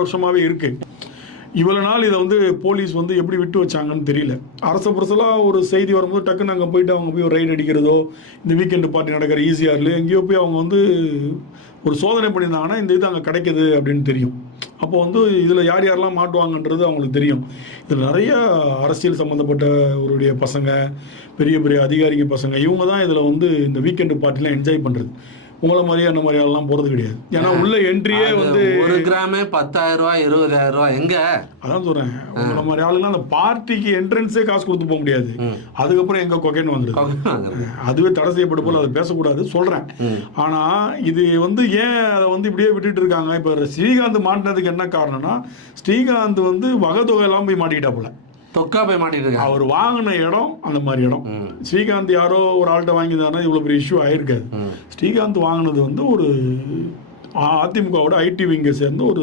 வருஷமாவே இருக்கு. இவ்வளவு நாள் இதை வந்து போலீஸ் வந்து எப்படி விட்டு வச்சாங்கன்னு தெரியல. அரச புரசலா ஒரு செய்தி வரும்போது டக்குன்னு அங்கே போயிட்டு அவங்க போய் ஒரு ரைடு அடிக்கிறதோ, இந்த வீக்கெண்டு பார்ட்டி நடக்கிற ஈஸியார்ல எங்கேயோ போய் அவங்க வந்து ஒரு சோதனை பண்ணியிருந்தாங்கன்னா இந்த இது அங்கே கிடைக்குது அப்படின்னு தெரியும். அப்போ வந்து இதில் யார் யாரெல்லாம் மாட்டுவாங்கன்றது அவங்களுக்கு தெரியும். இதில் நிறைய அரசியல் சம்மந்தப்பட்டவருடைய பசங்க, பெரிய பெரிய அதிகாரிங்க பசங்க, இவங்க தான் இதில் வந்து இந்த வீக்கெண்டு பார்ட்டிலாம் என்ஜாய் பண்ணுறது. உங்களை மாதிரியே அந்த மாதிரி ஆள்லாம் போகிறது கிடையாது. ஏன்னா உள்ள என்ட்ரியே வந்து 1 கிராமே 10,000 ரூபாய் 20,000 ரூபாய் எங்க? அதான் சொல்கிறேன், உங்களை மாதிரி ஆளுலாம் அந்த பார்ட்டிக்கு என்ட்ரன்ஸே காசு கொடுத்து போக முடியாது. அதுக்கப்புறம் எங்க கொக்கைன்னு வந்துடுது. அதுவே தடை செய்யப்படும் போல அதை பேசக்கூடாது சொல்கிறேன். ஆனால் இது வந்து ஏன் அதை வந்து இப்படியே விட்டுட்டு இருக்காங்க? இப்போ ஸ்ரீகாந்த் மாட்டினதுக்கு என்ன காரணம்னா, ஸ்ரீகாந்த் வந்து வகைத்தொகையெல்லாம் போய் மாட்டிக்கிட்டா போல. தொக்கா போய் மாட்டிட்டு அவர் வாங்கின இடம் அந்த மாதிரி இடம். ஸ்ரீகாந்த் யாரோ ஒரு ஆள்கிட்ட வாங்கியிருந்தாருன்னா இவ்வளோ பெரிய இஷ்யூ ஆயிருக்காது. ஸ்ரீகாந்த் வாங்கினது வந்து ஒரு அதிமுகவோட ஐடி விங்கை சேர்ந்து ஒரு